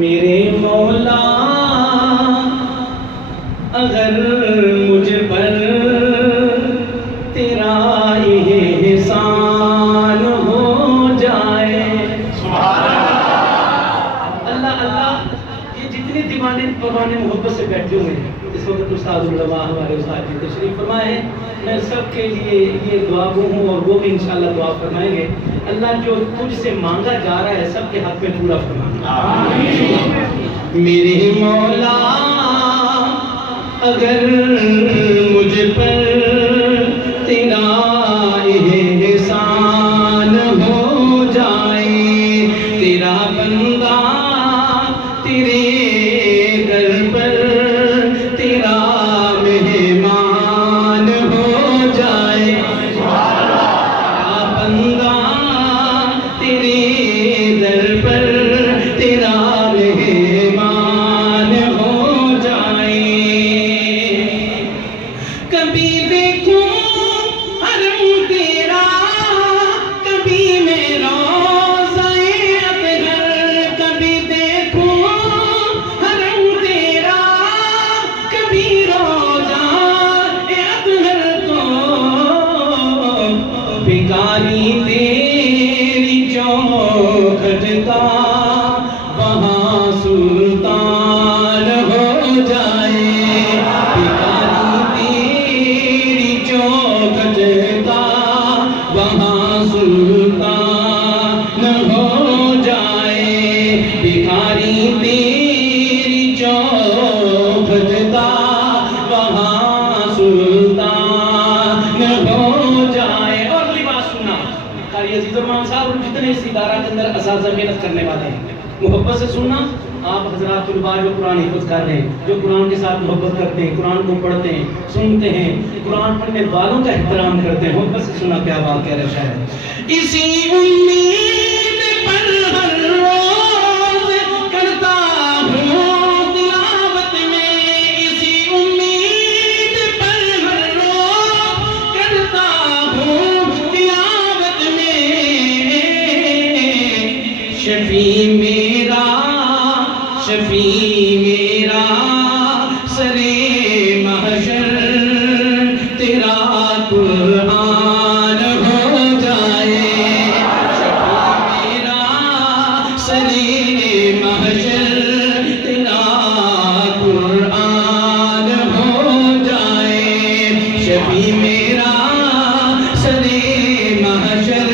میرے مولا اگر مجھ پر تیرا احسان ہو جائے. اللہ اللہ یہ جتنے دیوانے پروانے محبت سے بیٹھے ہوئے ہیں اس وقت استاد العلماء ہمارے استاد جی تشریف فرمائے ہیں. میں سب کے لیے یہ دعا گو ہوں اور وہ بھی انشاءاللہ دعا فرمائیں گے. اللہ جو تجھ سے مانگا جا رہا ہے سب کے حق میں پورا فرمائے. میرے مولا اگر مجھ پر تیرا احسان ہو جائے, تیرا بندہ تیرے در پر تیرا مہمان ہو جائے, تیرا بندہ تیرے در پر تیرا مہمان ہو جائے. کبھی دیکھوں حرم تیرا, کبھی میں روضہ اطہر, کبھی دیکھوں حرم تیرا, کبھی روضہ اطہر کو, بھکاری تیری چوکھٹ کا وہاں سلطان ہو جائے, بھکاری تیری چوکھٹ کا وہاں سلطان ہو جائے, بھکاری تیری چوکھٹ کا وہاں سلطان ہو جائے. اور اگلی بات سننا قاری عزیز الرحمان صاحب اور جتنے اس ادارہ کے اندر اساتذہ محنت کرنے والے ہیں محبت سے سننا. آپ حضرات طلباء جو قرآن حفظ کر رہے ہیں, جو قرآن کے ساتھ محبت کرتے ہیں, قرآن کو پڑھتے ہیں, سنتے ہیں, قرآن پڑھنے والوں کا احترام کرتے ہیں, محبت سے سننا کیا بات کہہ رہا شاعر. اسی امید پر ہر روز کرتا ہوں تلاوت میں, اسی امید پر ہر روز کرتا ہوں تلاوت میں, شفیع میرا شفیع میرا سرے محشر تیرا قرآن ہو جائے, شفیع میرا سرے محشر تیرا قرآن ہو جائے, شفیع میرا سرے محشر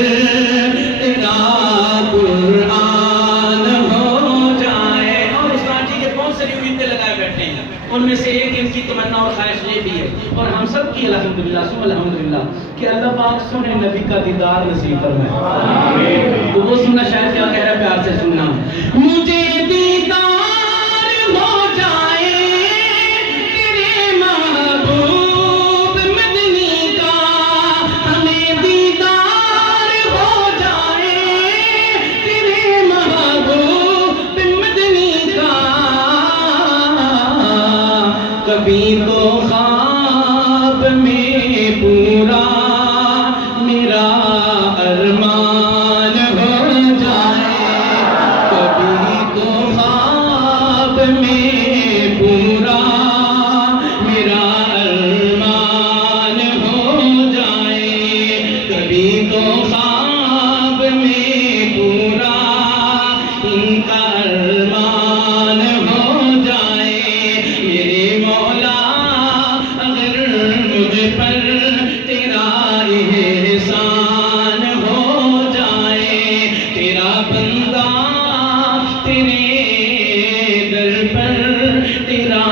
تیرا قرآن ہو جائے. اور استاد جی کے بہت ساری امیدیں لگائے بیٹھے ہیں, ان میں سے ایک ان کی تمنا اور خواہش یہ بھی ہے اور ہم سب کی الحمدللہ ثم الحمدللہ کہ اللہ پاک سونے نبی کا دیدار نصیب فرمائے. تو وہ سننا شاید کیا کہہ رہا ہے, پیار سے سننا. مجھے دیدار ہو جائے تیرے محبوب مدنی کا, ہمیں دیدار ہو جائے تیرے محبوب مدنی کا, کبھی تو خواب میں پورا میرا ارمان ہو جائے, کبھی تو خواب میں پورا میرا ارمان ہو جائے, کبھی تو خواب میں پورا ان کا ارمان ہو جائے. میرے مولا اگر مجھ پر تیرا احسان ہو جائے, تیرا بندہ تیرے در پر تیرا